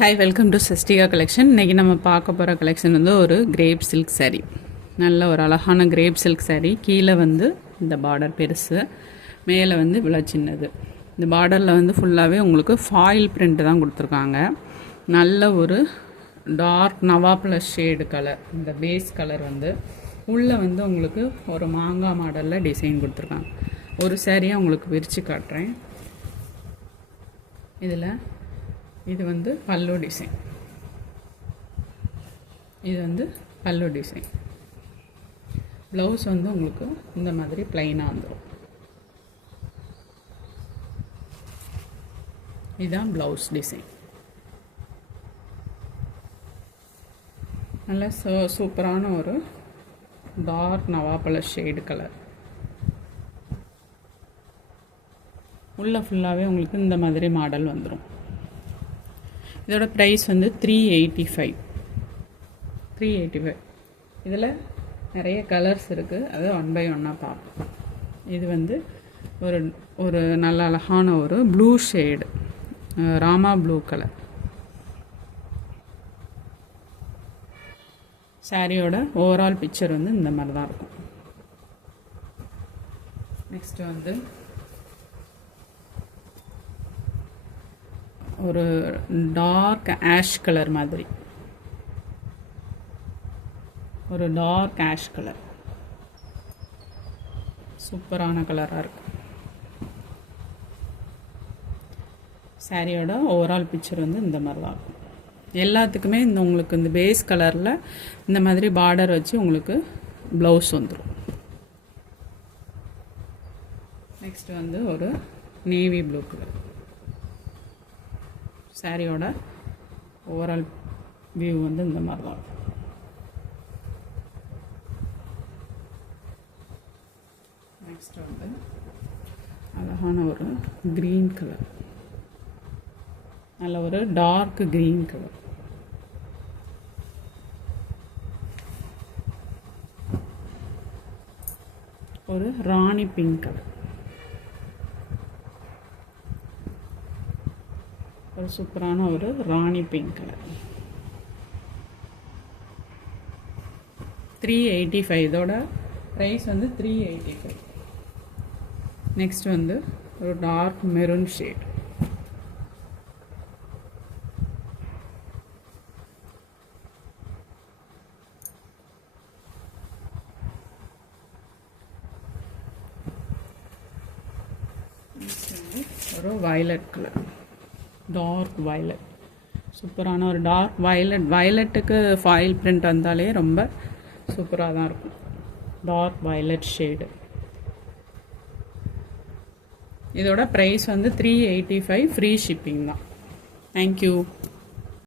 Hi, welcome to Shashtika collection. இன்றைக்கி நம்ம பார்க்க போகிற கலெக்ஷன் வந்து ஒரு கிரேப் சில்க் saree. நல்ல ஒரு அழகான கிரேப் சில்க் saree. கீழே வந்து இந்த பார்டர் பெருசு, மேலே வந்து இவ்வளோ சின்னது. இந்த பார்டரில் வந்து ஃபுல்லாகவே உங்களுக்கு ஃபாயில் பிரிண்ட் தான் கொடுத்துருக்காங்க. நல்ல ஒரு டார்க் நவா ப்ளஸ் ஷேடு கலர். இந்த பேஸ் கலர் வந்து உள்ளே வந்து உங்களுக்கு ஒரு மாங்காய் மாடலில் டிசைன் கொடுத்துருக்காங்க. ஒரு சாரியாக உங்களுக்கு விரித்து காட்டுறேன். இதில் இது வந்து பல்லு டிசைன். இது வந்து பல்லு டிசைன். ப்ளவுஸ் வந்து உங்களுக்கு இந்த மாதிரி ப்ளைனாக வந்துடும். இதுதான் ப்ளவுஸ் டிசைன். நல்ல சூப்பரான ஒரு டார்க் நவாப்பழ ஷேடு கலர். உள்ள ஃபுல்லாகவே உங்களுக்கு இந்த மாதிரி மாடல் வந்துடும். இதோட ப்ரைஸ் வந்து 385. இதில் நிறைய கலர்ஸ் இருக்குது. அது 1 by 1 பார்ப்போம். இது வந்து ஒரு ஒரு நல்ல அழகான ஒரு blue shade, Rama blue colour. சாரியோட ஓவரால் பிக்சர் வந்து இந்த மாதிரி தான் இருக்கும். நெக்ஸ்ட் வந்து ஒரு டார்க் ஆஷ் கலர் மாதிரி, ஒரு டார்க் ஆஷ் கலர். சூப்பரான கலராக இருக்கும். சாரியோட ஓவரால் பிக்சர் வந்து இந்த மாதிரி தான் இருக்கும். எல்லாத்துக்குமே இந்த உங்களுக்கு இந்த பேஸ் கலரில் இந்த மாதிரி பார்டர் வச்சு உங்களுக்கு ப்ளவுஸ் வந்துடும். நெக்ஸ்ட் வந்து ஒரு நேவி ப்ளூ கலர். சாரியோட ஓவரால் வியூ வந்து இந்த மாதிரி தான். நெக்ஸ்ட் வந்து அழகான ஒரு க்ரீன் கலர். நல்ல ஒரு டார்க் க்ரீன் கலர். ஒரு ராணி பிங்க் கலர். ஒரு சூப்பரான ஒரு ராணி பிங்க் கலர். 385. இதோட ப்ரைஸ் வந்து 385. நெக்ஸ்ட் வந்து ஒரு டார்க் மெரூன் ஷேட். நெக்ஸ்ட் வந்து ஒரு வயலட் கலர், டார்க் வயலட். சூப்பரான ஒரு டார்க் வயலட். வயலட்டுக்கு ஃபாயில் பிரிண்ட் வந்தாலே ரொம்ப சூப்பராக தான் இருக்கும். Dark violet shade. இதோட ப்ரைஸ் வந்து 385. ஃப்ரீ ஷிப்பிங் தான். தேங்க்யூ.